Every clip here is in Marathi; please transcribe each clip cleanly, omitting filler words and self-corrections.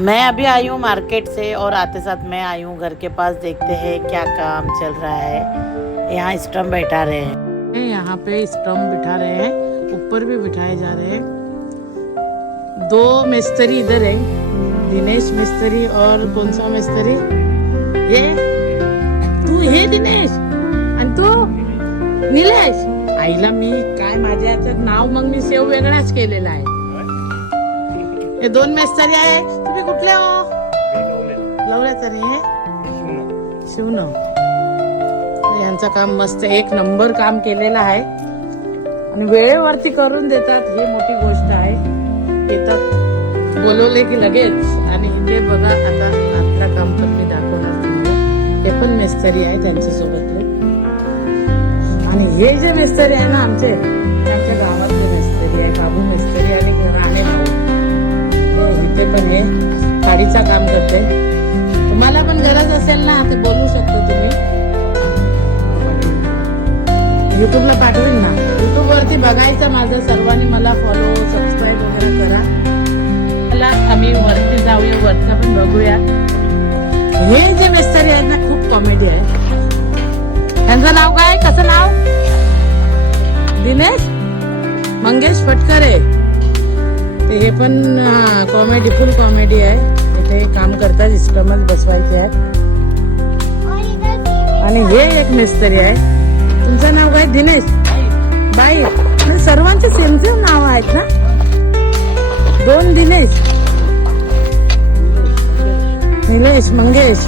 मैं अभी आई हूँ मार्केट से और आते साथ मैं आई हूँ घर के पास। देखते हैं क्या काम चल रहा है। यहाँ स्टम्प बैठा रहे हैं, यहाँ पे स्टम्प बिठा रहे हैं, ऊपर भी बिठाए जा रहे हैं। दो मिस्त्री इधर है, दिनेश मिस्त्री और कौन सा मिस्त्री ये तू हे दिनेश आणि तू निलेश। आईला मी काय माझ्या नाव मग मी सेव वेगळाच केलेला आहे। हे दोन मिस्त्री आहे, तुम्ही कुठले हो? लवल्याच रे शिवणं। यांचं काम मस्त एक नंबर काम केलेलं आहे आणि वेळेवरती करून देतात, ही मोठी गोष्ट आहे। येतात बोलवले की लगेच। आणि इथे बघा आता आतला काम पण मी दाखवणार तुम्हाला। हे पण मिस्त्री आहे त्यांच्या सोबतले। आणि हे जे मिस्त्री आहे ना आमच्या गावातले मिस्त्री आहे, बाबू मिस्त्री आणि राणे भाऊ, इथे पण हे साडीचा काम करते। तुम्हाला पण गरज असेल ना ते बोलू शकतो तुम्ही, युट्यूबला पाठवेल ना। युट्यूब वरती बघायचं माझं, सर्वांनी मला फॉलो सबस्क्राईब वगैरे करा। चला आम्ही वरती जाऊया, वरचा पण बघूया। हे जे मिस्त्री आहेत ना खूप कॉमेडी आहे। त्यांचं नाव काय, कसं नाव? दिनेश मंगेश फटकरे। हे पण कॉमेडी, फुल कॉमेडी आहे। इथे काम करतात, स्टमच बसवायचे आहे। आणि हे एक मिस्त्री आहे, तुमचं नाव काय? दिनेश बाई। सर्वांचे सेम सेम नाव आहेत ना, दोन दिनेश, निलेश, मंगेश,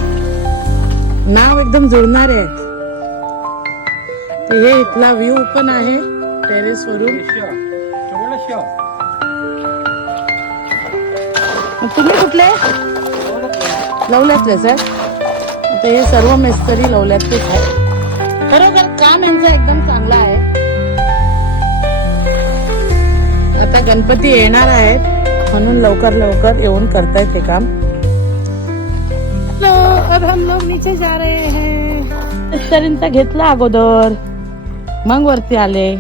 नाव एकदम जुळणारे आहेत। हे इथला व्ह्यू पण आहे टेरेस वरून। तुम्ही कुठले? लवल्यातले सर। आता हे सर्व मिस्त्री लवल्यातलेच आहे। खरोखर काम यांचं एकदम चांगलं आहे। आता गणपती येणार आहेत म्हणून लवकर लवकर येऊन करतायत हे काम। अब हम लोग नीचे जा रहे हैं। मिस्त्रींचा घेतला अगोदर, मग वरती आले।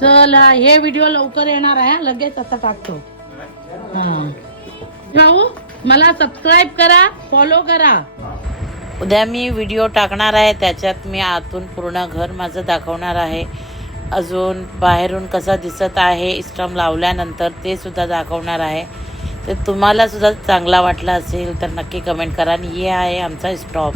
चला हे व्हिडिओ लवकर येणार आहे, लगेच आता टाकतो। भाऊ मला सबस्क्राईब करा, फॉलो करा। उद्या मी व्हिडिओ टाकणार आहे, त्याच्यात मी आतून पूर्ण घर माझं दाखवणार आहे। अजून बाहेरून कसं दिसत आहे स्टम्प लावल्यानंतर ते सुद्धा दाखवणार आहे। तर तुम्हाला सुद्धा चांगला वाटला असेल तर नक्की कमेंट करा। आणि हे आहे आमचा स्टॉप।